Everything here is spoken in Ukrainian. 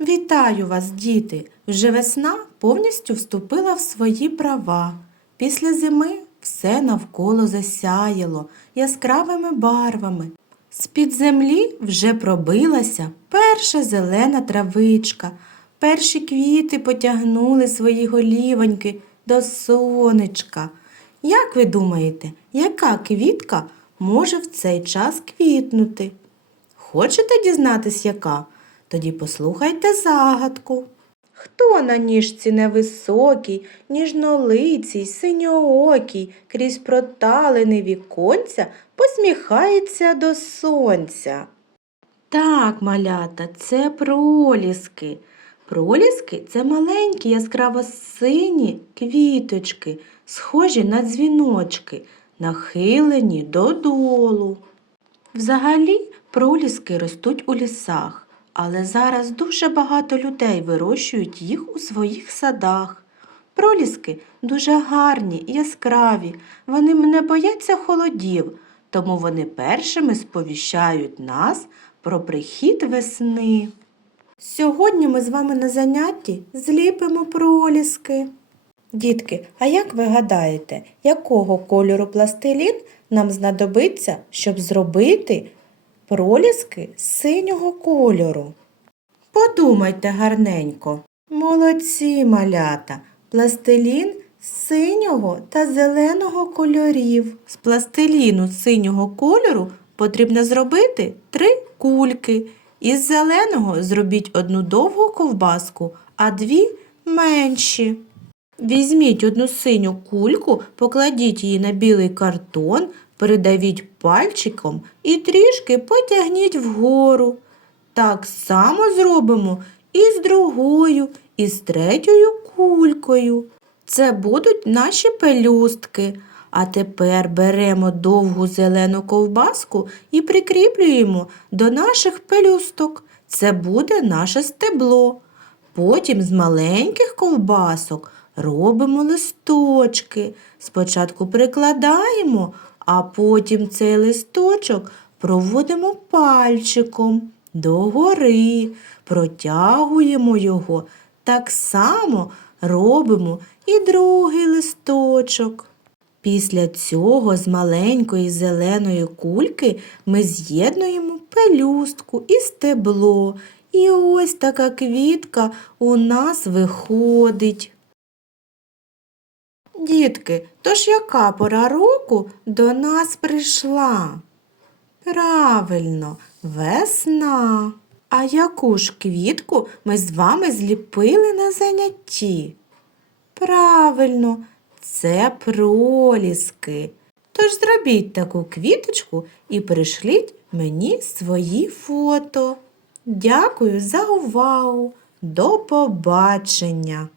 Вітаю вас, діти! Вже весна повністю вступила в свої права. Після зими все навколо засяяло яскравими барвами. З-під землі вже пробилася перша зелена травичка. Перші квіти потягнули свої голівоньки до сонечка. Як ви думаєте, яка квітка може в цей час квітнути? Хочете дізнатись, яка? Тоді послухайте загадку. Хто на ніжці невисокий, ніжнолицій, синьоокий, крізь проталини віконця посміхається до сонця? Так, малята, це проліски. Проліски це маленькі яскраво сині квіточки, схожі на дзвіночки, нахилені додолу. Взагалі, проліски ростуть у лісах, але зараз дуже багато людей вирощують їх у своїх садах. Проліски дуже гарні, яскраві, вони не бояться холодів, тому вони першими сповіщають нас про прихід весни. Сьогодні ми з вами на занятті зліпимо проліски. Дітки, а як ви гадаєте, якого кольору пластилін нам знадобиться, щоб зробити проліски синього кольору? Подумайте гарненько. Молодці малята, пластилін синього та зеленого кольорів. З пластиліну синього кольору потрібно зробити три кульки. Із зеленого зробіть одну довгу ковбаску, а дві менші. Візьміть одну синю кульку, покладіть її на білий картон, передавіть пальчиком і трішки потягніть вгору. Так само зробимо і з другою, і з третьою кулькою. Це будуть наші пелюстки. А тепер беремо довгу зелену ковбаску і прикріплюємо до наших пелюсток. Це буде наше стебло. Потім з маленьких ковбасок робимо листочки. Спочатку прикладаємо, а потім цей листочок проводимо пальчиком догори, протягуємо його. Так само робимо і другий листочок. Після цього з маленької зеленої кульки ми з'єднуємо пелюстку і стебло. І ось така квітка у нас виходить. Дітки, тож яка пора року до нас прийшла? Правильно, весна. А яку ж квітку ми з вами зліпили на занятті? Правильно, це проліски. Тож зробіть таку квіточку і пришліть мені свої фото. Дякую за увагу. До побачення!